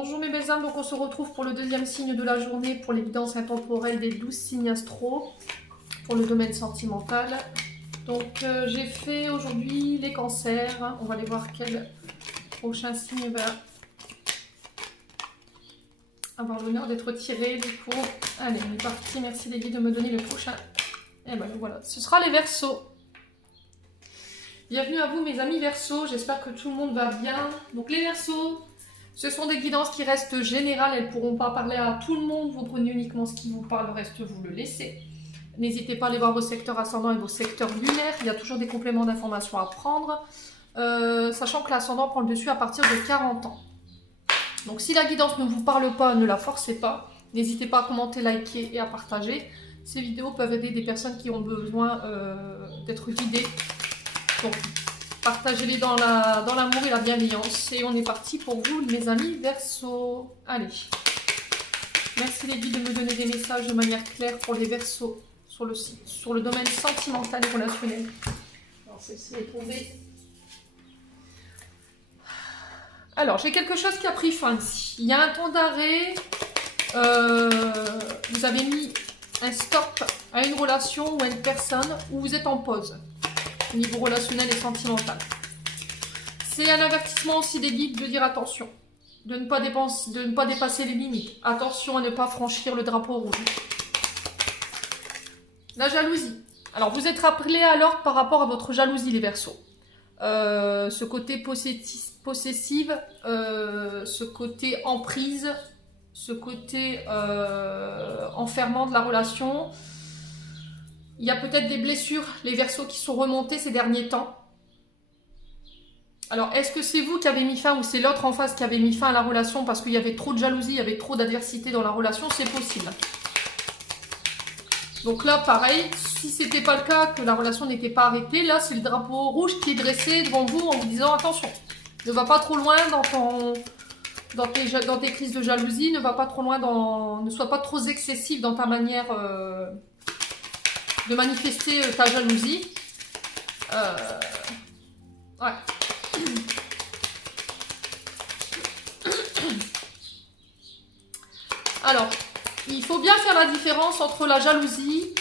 Bonjour mes belles âmes, donc on se retrouve pour le deuxième signe de la journée pour l'évidence intemporelle des 12 signes astro pour le domaine sentimental. Donc j'ai fait aujourd'hui les cancers, on va aller voir quel prochain signe va avoir l'honneur d'être tiré du coup. Allez, on est parti, merci les guides de me donner le prochain. Et ben voilà, ce sera les Verseaux. Bienvenue à vous mes amis Verseaux, j'espère que tout le monde va bien. Donc les Verseaux, ce sont des guidances qui restent générales, elles ne pourront pas parler à tout le monde, vous prenez uniquement ce qui vous parle, le reste vous le laissez. N'hésitez pas à aller voir vos secteurs ascendants et vos secteurs lunaires, il y a toujours des compléments d'informations à prendre, sachant que l'ascendant prend le dessus à partir de 40 ans. Donc si la guidance ne vous parle pas, ne la forcez pas, n'hésitez pas à commenter, liker et à partager. Ces vidéos peuvent aider des personnes qui ont besoin d'être guidées. Donc, partagez-les dans l'amour et la bienveillance. Et on est parti pour vous, mes amis Verseaux. Allez. Merci les guides de me donner des messages de manière claire pour les Verseaux sur le domaine sentimental et relationnel. Alors, celle-ci est tombée. Alors, j'ai quelque chose qui a pris fin ici. Il y a un temps d'arrêt. Vous avez mis un stop à une relation ou à une personne où vous êtes en pause. Au niveau relationnel et sentimental. C'est un avertissement aussi des guides de dire attention, de ne pas dépasser les limites. Attention à ne pas franchir le drapeau rouge. La jalousie. Alors vous êtes rappelé alors par rapport à votre jalousie les Verseaux. Ce côté possessive, ce côté emprise, ce côté enfermant de la relation. Il y a peut-être des blessures, les Verseaux, qui sont remontées ces derniers temps. Alors, est-ce que c'est vous qui avez mis fin ou c'est l'autre en face qui avait mis fin à la relation parce qu'il y avait trop de jalousie, il y avait trop d'adversité dans la relation? C'est possible. Donc là, pareil, si c'était pas le cas, que la relation n'était pas arrêtée, là, c'est le drapeau rouge qui est dressé devant vous en vous disant attention, ne va pas trop loin dans tes crises de jalousie, ne va pas trop loin ne sois pas trop excessif dans ta manière de manifester ta jalousie. Ouais. Alors, il faut bien faire la différence entre la jalousie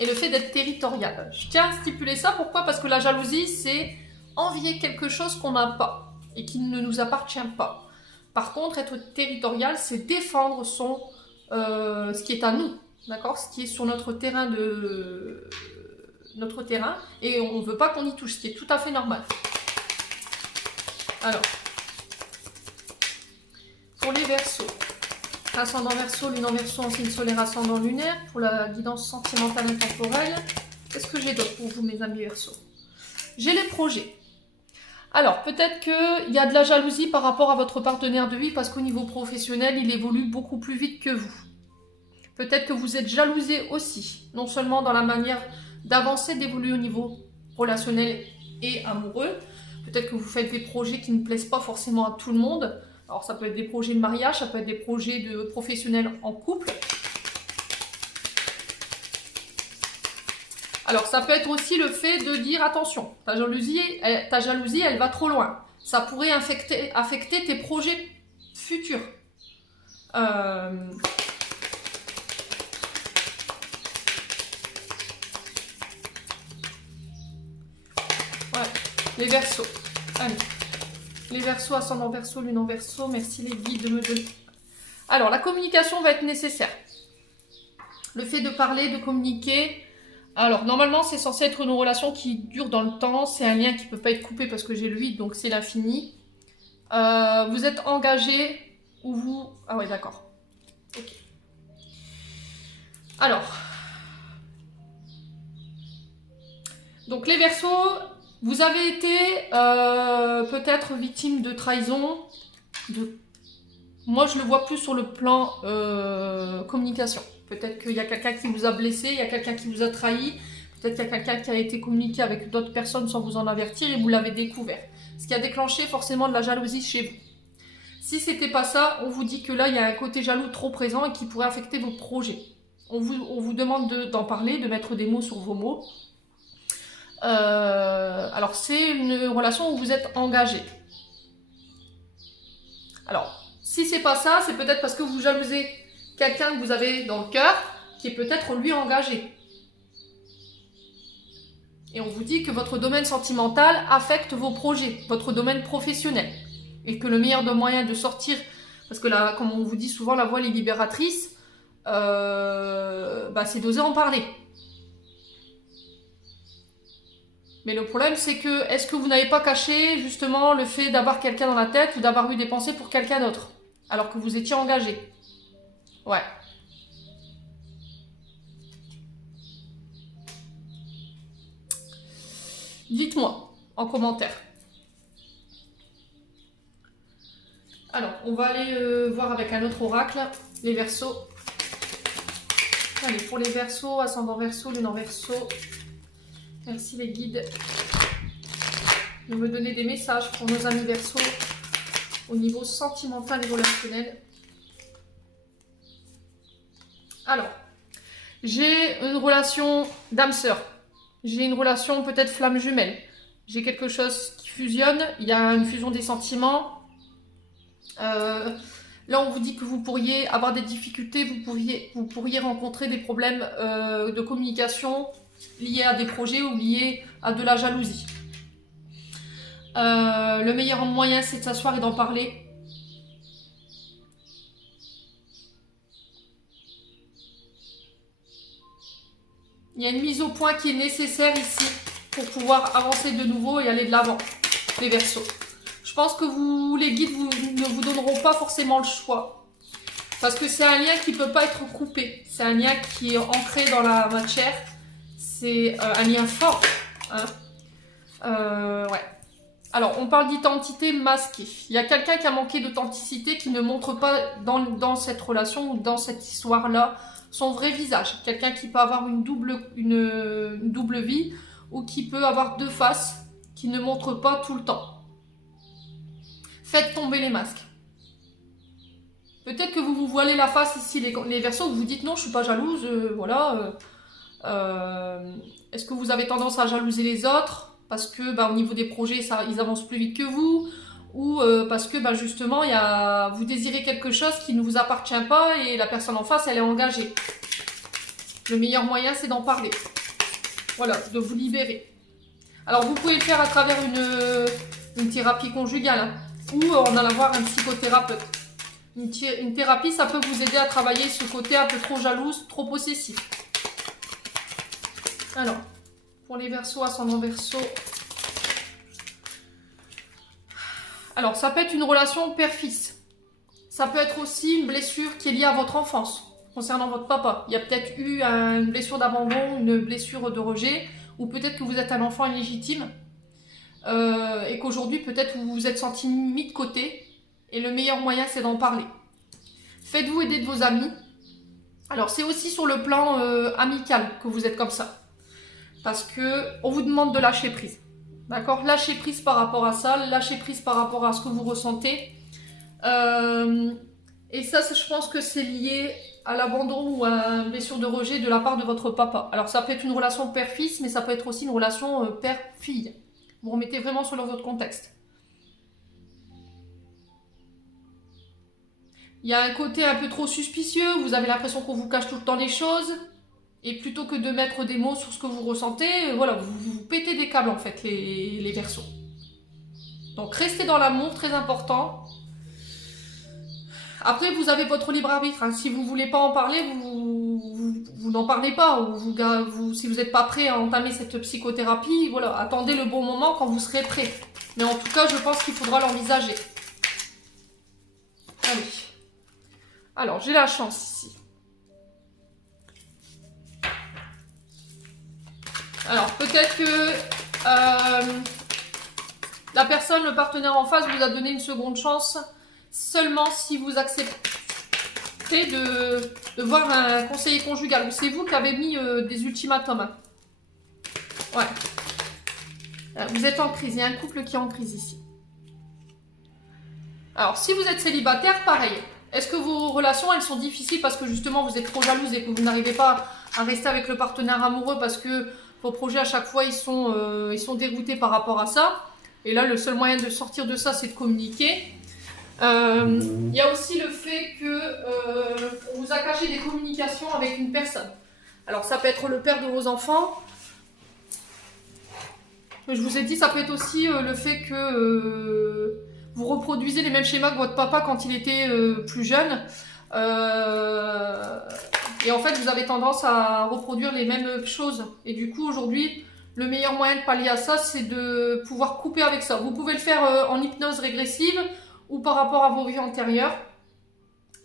et le fait d'être territorial. Je tiens à stipuler ça, pourquoi? Parce que la jalousie, c'est envier quelque chose qu'on n'a pas et qui ne nous appartient pas. Par contre, être territorial, c'est défendre ce qui est à nous. D'accord, ce qui est sur notre terrain et on ne veut pas qu'on y touche, ce qui est tout à fait normal. Alors, pour les Verseaux, ascendant Verseau, lune en Verseau, en signe solaire, ascendant lunaire, pour la guidance sentimentale intemporelle, qu'est-ce que j'ai d'autre pour vous mes amis Verseaux? J'ai les projets. Alors, peut-être qu'il y a de la jalousie par rapport à votre partenaire de vie parce qu'au niveau professionnel, il évolue beaucoup plus vite que vous. Peut-être que vous êtes jalousé aussi, non seulement dans la manière d'avancer, d'évoluer au niveau relationnel et amoureux. Peut-être que vous faites des projets qui ne plaisent pas forcément à tout le monde. Alors ça peut être des projets de mariage, ça peut être des projets de professionnels en couple. Alors ça peut être aussi le fait de dire attention, ta jalousie elle va trop loin. Ça pourrait affecter tes projets futurs. Les Verseaux. Allez. Les Verseaux, ascendant Verseau, lune en Verseau. Merci les guides de me donner. Alors, la communication va être nécessaire. Le fait de parler, de communiquer. Alors, normalement, c'est censé être une relation qui dure dans le temps. C'est un lien qui ne peut pas être coupé parce que j'ai le 8, donc c'est l'infini. Vous êtes engagé ou vous... Ah ouais, d'accord. Ok. Alors. Donc, les Verseaux... Vous avez été peut-être victime de trahison. Moi, je le vois plus sur le plan communication. Peut-être qu'il y a quelqu'un qui vous a blessé, il y a quelqu'un qui vous a trahi. Peut-être qu'il y a quelqu'un qui a été communiqué avec d'autres personnes sans vous en avertir et vous l'avez découvert. Ce qui a déclenché forcément de la jalousie chez vous. Si c'était pas ça, on vous dit que là, il y a un côté jaloux trop présent et qui pourrait affecter vos projets. On vous demande d'en parler, de mettre des mots sur vos mots. Alors, c'est une relation où vous êtes engagé. Alors, Si c'est pas ça, c'est peut-être parce que vous jalousez quelqu'un que vous avez dans le cœur, qui est peut-être lui engagé. Et on vous dit que votre domaine sentimental affecte vos projets, votre domaine professionnel. Et que le meilleur moyen de sortir, parce que là, comme on vous dit souvent, la voile est libératrice, c'est d'oser en parler. Mais le problème, c'est que, est-ce que vous n'avez pas caché justement le fait d'avoir quelqu'un dans la tête ou d'avoir eu des pensées pour quelqu'un d'autre, alors que vous étiez engagé? Ouais. Dites-moi en commentaire. Alors, on va aller voir avec un autre oracle, les Verseaux. Allez, pour les Verseaux, ascendant Verseau, lune en Verseau. Merci les guides de me donner des messages pour nos amis Verseaux au niveau sentimental et relationnel. Alors, j'ai une relation d'âme-sœur. J'ai une relation peut-être flamme jumelle. J'ai quelque chose qui fusionne. Il y a une fusion des sentiments. Là, on vous dit que vous pourriez avoir des difficultés. Vous pourriez rencontrer des problèmes de communication liés à des projets ou liés à de la jalousie. Le meilleur moyen, c'est de s'asseoir et d'en parler. Il y a une mise au point qui est nécessaire ici pour pouvoir avancer de nouveau et aller de l'avant, les Verseaux. Je pense que les guides ne vous donneront pas forcément le choix. Parce que c'est un lien qui ne peut pas être coupé. C'est un lien qui est ancré dans la matière. C'est un lien fort. Hein. Ouais. Alors, on parle d'identité masquée. Il y a quelqu'un qui a manqué d'authenticité, qui ne montre pas dans cette relation ou dans cette histoire-là son vrai visage. Quelqu'un qui peut avoir une double vie ou qui peut avoir deux faces qui ne montrent pas tout le temps. Faites tomber les masques. Peut-être que vous vous voilez la face ici, les Verseaux, vous vous dites non, je ne suis pas jalouse, voilà. Est-ce que vous avez tendance à jalouser les autres parce que au niveau des projets, ils avancent plus vite que vous, ou parce que justement, vous désirez quelque chose qui ne vous appartient pas et la personne en face, elle est engagée. Le meilleur moyen, c'est d'en parler. Voilà, de vous libérer. Alors, vous pouvez le faire à travers une thérapie conjugale, hein, ou en allant voir un psychothérapeute. Une thérapie, ça peut vous aider à travailler ce côté un peu trop jalouse, trop possessif. Alors, pour les Verseaux, ascendant Verseau. Alors, ça peut être une relation père-fils. Ça peut être aussi une blessure qui est liée à votre enfance, concernant votre papa. Il y a peut-être eu une blessure d'abandon, une blessure de rejet, ou peut-être que vous êtes un enfant illégitime, et qu'aujourd'hui, peut-être vous vous êtes senti mis de côté, et le meilleur moyen, c'est d'en parler. Faites-vous aider de vos amis. Alors, c'est aussi sur le plan amical que vous êtes comme ça. Parce qu'on vous demande de lâcher prise. D'accord? Lâcher prise par rapport à ça, lâcher prise par rapport à ce que vous ressentez. Et ça, je pense que c'est lié à l'abandon ou à une blessure de rejet de la part de votre papa. Alors, ça peut être une relation père-fils, mais ça peut être aussi une relation père-fille. Vous remettez vraiment sur votre contexte. Il y a un côté un peu trop suspicieux, vous avez l'impression qu'on vous cache tout le temps les choses. Et plutôt que de mettre des mots sur ce que vous ressentez, voilà, vous pétez des câbles en fait, les Verseaux. Donc restez dans l'amour, très important. Après, vous avez votre libre arbitre. Hein. Si vous ne voulez pas en parler, vous n'en parlez pas. Ou si vous n'êtes pas prêt à entamer cette psychothérapie, voilà, attendez le bon moment quand vous serez prêt. Mais en tout cas, je pense qu'il faudra l'envisager. Allez. Alors, j'ai la chance ici. Alors, peut-être que la personne, le partenaire en face, vous a donné une seconde chance seulement si vous acceptez de voir un conseiller conjugal. Ou c'est vous qui avez mis des ultimatums. Ouais. Vous êtes en crise. Il y a un couple qui est en crise ici. Alors, si vous êtes célibataire, pareil. Est-ce que vos relations, elles sont difficiles parce que justement, vous êtes trop jalouse et que vous n'arrivez pas à rester avec le partenaire amoureux parce que vos projets, à chaque fois, ils sont déroutés par rapport à ça. Et là, le seul moyen de sortir de ça, c'est de communiquer. Il y a aussi le fait que on vous a caché des communications avec une personne. Alors ça peut être le père de vos enfants. Je vous ai dit, ça peut être aussi le fait que vous reproduisez les mêmes schémas que votre papa quand il était plus jeune. Et en fait, vous avez tendance à reproduire les mêmes choses. Et du coup, aujourd'hui, le meilleur moyen de pallier à ça, c'est de pouvoir couper avec ça. Vous pouvez le faire en hypnose régressive ou par rapport à vos vies antérieures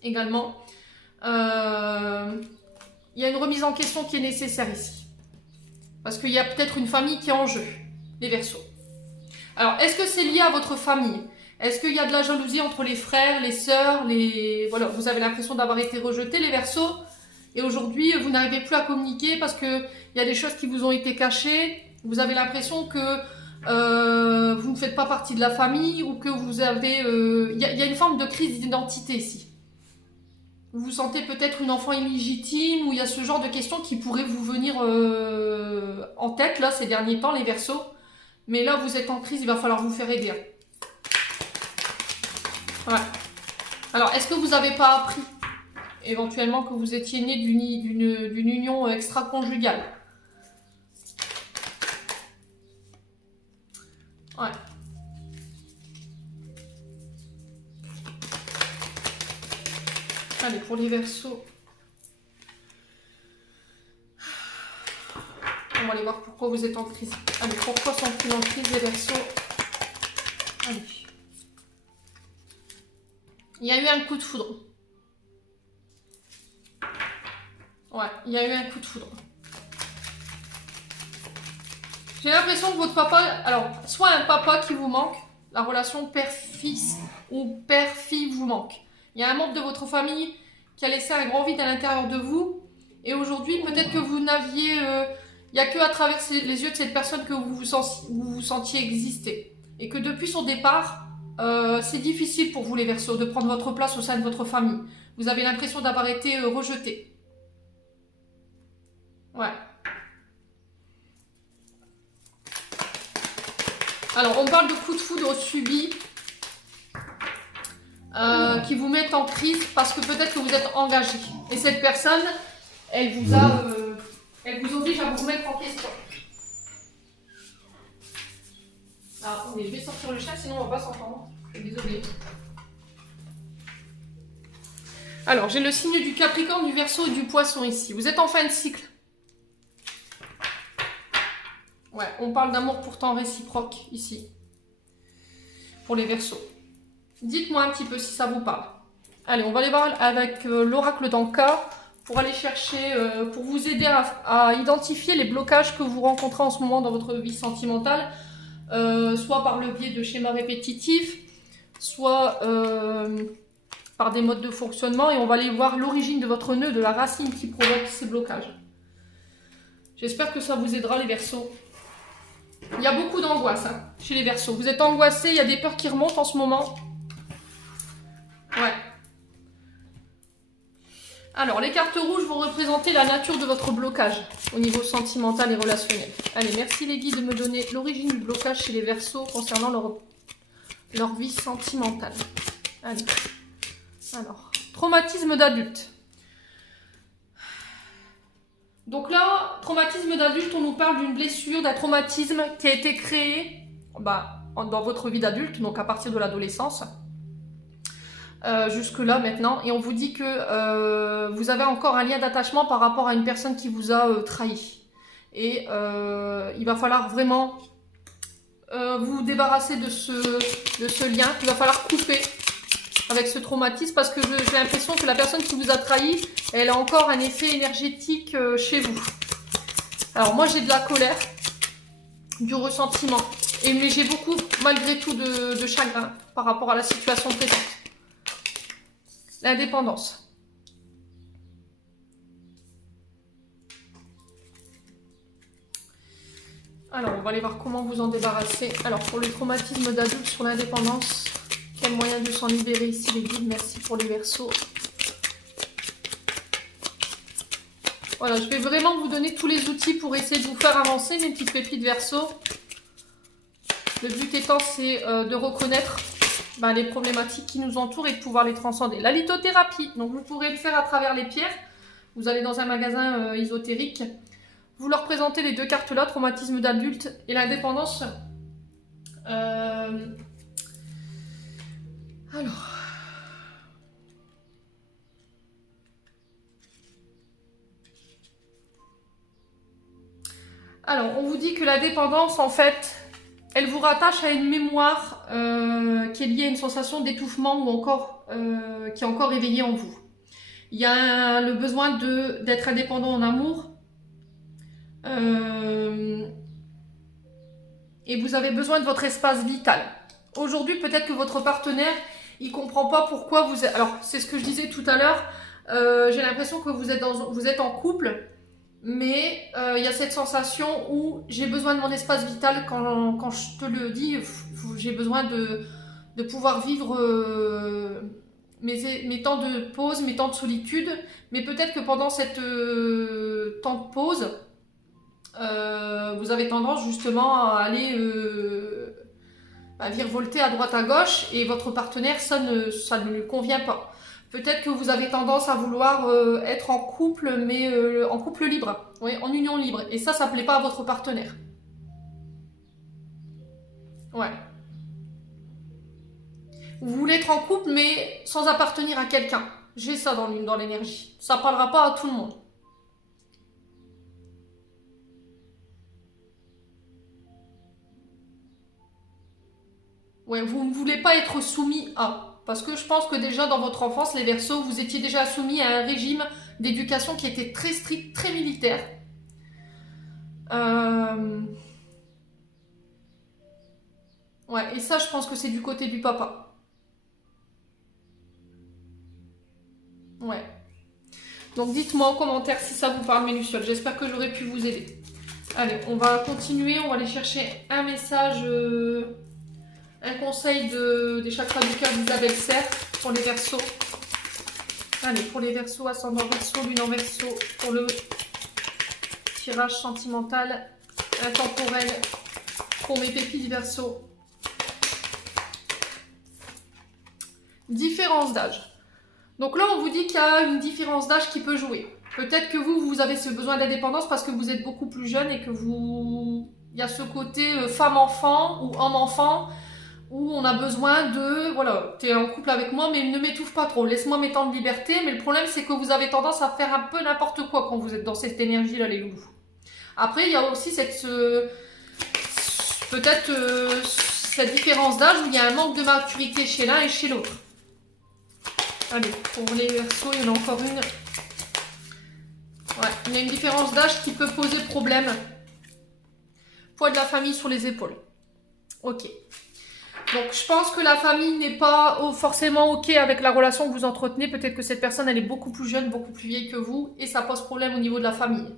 également. Il y a une remise en question qui est nécessaire ici. Parce qu'il y a peut-être une famille qui est en jeu. Les Verseaux. Alors, est-ce que c'est lié à votre famille? Est-ce qu'il y a de la jalousie entre les frères, les sœurs, Voilà, vous avez l'impression d'avoir été rejeté, les Verseaux, et aujourd'hui, vous n'arrivez plus à communiquer parce qu'il y a des choses qui vous ont été cachées. Vous avez l'impression que vous ne faites pas partie de la famille ou que vous avez... Il y a une forme de crise d'identité ici. Vous vous sentez peut-être une enfant illégitime ou il y a ce genre de questions qui pourraient vous venir en tête, là, ces derniers temps, les Verseaux. Mais là, vous êtes en crise, il va falloir vous faire aider. Ouais. Alors, est-ce que vous n'avez pas appris, éventuellement, que vous étiez né d'une union extra-conjugale? Ouais. Allez, pour les Verseaux. On va aller voir pourquoi vous êtes en crise. Allez, pourquoi sont-ils en crise, les Verseaux? Allez. Il y a eu un coup de foudre. Ouais, il y a eu un coup de foudre. J'ai l'impression que votre papa... Alors, soit un papa qui vous manque, la relation père-fils ou père-fille vous manque. Il y a un membre de votre famille qui a laissé un grand vide à l'intérieur de vous. Et aujourd'hui, peut-être que vous n'aviez... Il n'y a que à travers les yeux de cette personne que vous vous sentiez exister. Et que depuis son départ, c'est difficile pour vous les Verseaux de prendre votre place au sein de votre famille. Vous avez l'impression d'avoir été rejeté. Ouais. Alors, on parle de coups de foudre subis qui vous mettent en crise parce que peut-être que vous êtes engagé. Et cette personne, elle vous oblige à vous remettre en question. Alors, attendez, je vais sortir le chat, sinon on va pas s'entendre. Je suis désolée. Alors, j'ai le signe du Capricorne, du Verseau et du Poisson ici. Vous êtes en fin de cycle. Ouais, on parle d'amour pourtant réciproque ici. Pour les Verseaux. Dites-moi un petit peu si ça vous parle. Allez, on va aller voir avec l'oracle d'Anka pour aller chercher, pour vous aider à identifier les blocages que vous rencontrez en ce moment dans votre vie sentimentale, soit par le biais de schémas répétitifs, soit par des modes de fonctionnement, et on va aller voir l'origine de votre nœud, de la racine qui provoque ces blocages. J'espère que ça vous aidera les Verseaux. Il y a beaucoup d'angoisse chez les Verseaux. Vous êtes angoissés, il y a des peurs qui remontent en ce moment. Ouais. Alors, les cartes rouges vont représenter la nature de votre blocage au niveau sentimental et relationnel. Allez, merci les guides de me donner l'origine du blocage chez les Verseaux concernant leur vie sentimentale. Allez. Alors, traumatisme d'adulte. Donc là, traumatisme d'adulte, on nous parle d'une blessure, d'un traumatisme qui a été créé dans votre vie d'adulte, donc à partir de l'adolescence. Jusque-là maintenant, et on vous dit que vous avez encore un lien d'attachement par rapport à une personne qui vous a trahi. Et il va falloir vraiment vous débarrasser de ce lien. Il va falloir couper avec ce traumatisme parce que j'ai l'impression que la personne qui vous a trahi, elle a encore un effet énergétique chez vous. Alors moi j'ai de la colère, du ressentiment, mais j'ai beaucoup malgré tout de chagrin par rapport à la situation présente. L'indépendance. Alors, on va aller voir comment vous en débarrasser. Alors, pour le traumatisme d'adulte sur l'indépendance, quel moyen de s'en libérer ici, les guides? Merci pour les Verseaux. Voilà, je vais vraiment vous donner tous les outils pour essayer de vous faire avancer, mes petites pépites Verseaux. Le but étant, c'est de reconnaître les problématiques qui nous entourent et de pouvoir les transcender. La lithothérapie, donc vous pourrez le faire à travers les pierres. Vous allez dans un magasin ésotérique, vous leur présentez les deux cartes là, traumatisme d'adulte et l'indépendance. Alors, on vous dit que la dépendance, en fait, elle vous rattache à une mémoire qui est liée à une sensation d'étouffement ou encore qui est encore éveillée en vous. Il y a le besoin d'être indépendant en amour. Et vous avez besoin de votre espace vital. Aujourd'hui, peut-être que votre partenaire, il comprend pas pourquoi vous êtes... Alors, c'est ce que je disais tout à l'heure. J'ai l'impression que vous êtes en couple, mais il y a cette sensation où j'ai besoin de mon espace vital. Quand je te le dis, j'ai besoin de pouvoir vivre mes temps de pause, mes temps de solitude. Mais peut-être que pendant cette temps de pause, vous avez tendance justement à aller virevolter à droite à gauche et votre partenaire, ça ne lui convient pas. Peut-être que vous avez tendance à vouloir être en couple, mais en couple libre, oui, en union libre. Et ça plaît pas à votre partenaire. Ouais. Vous voulez être en couple, mais sans appartenir à quelqu'un. J'ai ça dans l'énergie. Ça parlera pas à tout le monde. Ouais, vous ne voulez pas être soumis à. Parce que je pense que déjà dans votre enfance, les Verseaux, vous étiez déjà soumis à un régime d'éducation qui était très strict, très militaire. Ouais, et ça, je pense que c'est du côté du papa. Ouais. Donc dites-moi en commentaire si ça vous parle, mes lucioles. J'espère que j'aurai pu vous aider. Allez, on va continuer. On va aller chercher un message, un conseil des chakras du cœur d'Isabelle Serre pour les Verseaux. Allez, pour les Verseaux, ascendant Verseau, lune en Verseau, pour le tirage sentimental, intemporel, pour mes pépites Verseau. Différence d'âge. Donc là, on vous dit qu'il y a une différence d'âge qui peut jouer. Peut-être que vous avez ce besoin d'indépendance parce que vous êtes beaucoup plus jeune et que il y a ce côté femme-enfant ou homme-enfant où on a besoin de... Voilà, tu es en couple avec moi, mais ne m'étouffe pas trop. Laisse-moi mes temps de liberté. Mais le problème, c'est que vous avez tendance à faire un peu n'importe quoi quand vous êtes dans cette énergie-là, les loulous. Après, il y a aussi peut-être cette différence d'âge où il y a un manque de maturité chez l'un et chez l'autre. Allez, pour les Verseaux, il y en a encore une. Ouais, il y a une différence d'âge qui peut poser problème. Poids de la famille sur les épaules. Ok. Donc, je pense que la famille n'est pas forcément ok avec la relation que vous entretenez. Peut-être que cette personne, elle est beaucoup plus jeune, beaucoup plus vieille que vous. Et ça pose problème au niveau de la famille.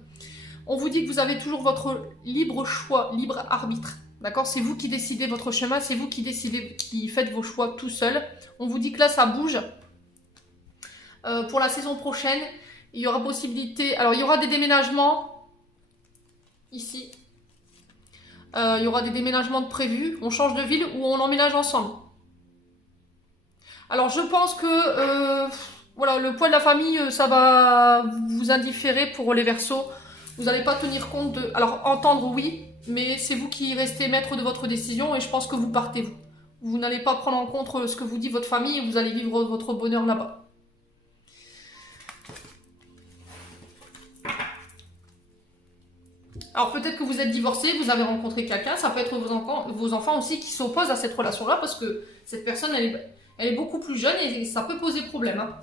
On vous dit que vous avez toujours votre libre choix, libre arbitre. D'accord? C'est vous qui décidez votre chemin. C'est vous qui décidez, qui faites vos choix tout seul. On vous dit que là, ça bouge. Pour la saison prochaine, il y aura possibilité... Alors, il y aura des déménagements ici. Il y aura des déménagements de prévus. On change de ville ou on emménage ensemble. Alors, je pense que voilà, le poids de la famille, ça va vous indifférer pour les Verseaux. Vous n'allez pas tenir compte de... Alors, entendre, oui, mais c'est vous qui restez maître de votre décision et je pense que vous partez, vous. Vous n'allez pas prendre en compte ce que vous dit votre famille et vous allez vivre votre bonheur là-bas. Alors peut-être que vous êtes divorcé, vous avez rencontré quelqu'un, ça peut être vos enfants aussi qui s'opposent à cette relation-là parce que cette personne, elle est beaucoup plus jeune et ça peut poser problème. Hein.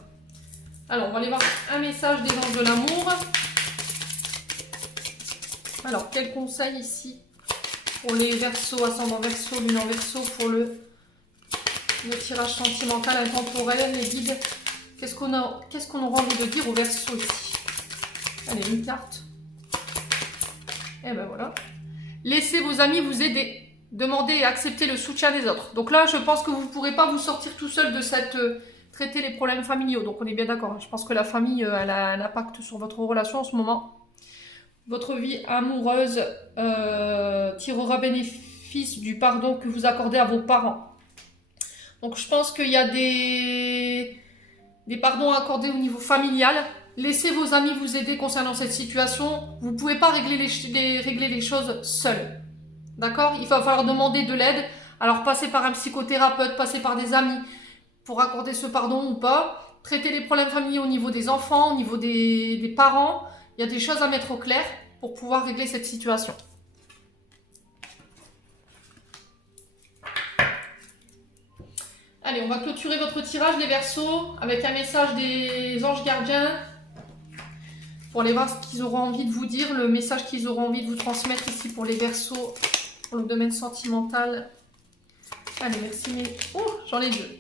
Alors on va aller voir un message des anges de l'amour. Alors quel conseil ici pour les Verseaux, ascendant Verseau, lune en Verseau, pour le tirage sentimental intemporel, les guides. Qu'est-ce qu'on aura envie de dire aux Verseaux ici? Allez, une carte. Et ben voilà. Laissez vos amis vous aider. Demandez et acceptez le soutien des autres. Donc là, je pense que vous ne pourrez pas vous sortir tout seul de cette... traiter les problèmes familiaux. Donc on est bien d'accord. Je pense que la famille, elle a un impact sur votre relation en ce moment. Votre vie amoureuse tirera bénéfice du pardon que vous accordez à vos parents. Donc je pense qu'il y a des pardons à accorder au niveau familial. Laissez vos amis vous aider concernant cette situation. Vous ne pouvez pas régler les choses seul. D'accord? Il va falloir demander de l'aide. Alors passez par un psychothérapeute, passez par des amis pour accorder ce pardon ou pas. Traiter les problèmes familiaux au niveau des enfants, au niveau des parents. Il y a des choses à mettre au clair pour pouvoir régler cette situation. Allez, on va clôturer votre tirage, les Verseaux, avec un message des anges gardiens pour aller voir ce qu'ils auront envie de vous dire, le message qu'ils auront envie de vous transmettre ici pour les Verseaux, pour le domaine sentimental. Allez, merci, mais... Oh, j'en ai deux.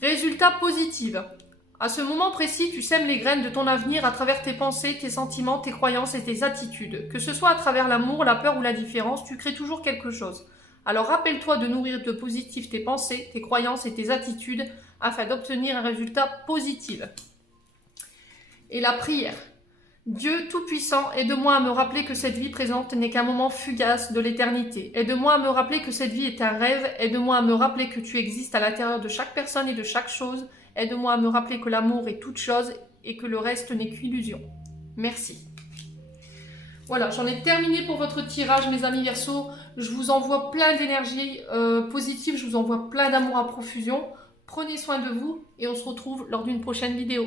Résultat positif. À ce moment précis, tu sèmes les graines de ton avenir à travers tes pensées, tes sentiments, tes croyances et tes attitudes. Que ce soit à travers l'amour, la peur ou la différence, tu crées toujours quelque chose. Alors rappelle-toi de nourrir de positif tes pensées, tes croyances et tes attitudes afin d'obtenir un résultat positif. Et la prière. Dieu Tout-Puissant, aide-moi à me rappeler que cette vie présente n'est qu'un moment fugace de l'éternité. Aide-moi à me rappeler que cette vie est un rêve. Aide-moi à me rappeler que tu existes à l'intérieur de chaque personne et de chaque chose. Aide-moi à me rappeler que l'amour est toute chose et que le reste n'est qu'illusion. Merci. Voilà, j'en ai terminé pour votre tirage, mes amis Verseaux. Je vous envoie plein d'énergie positive, je vous envoie plein d'amour à profusion. Prenez soin de vous et on se retrouve lors d'une prochaine vidéo.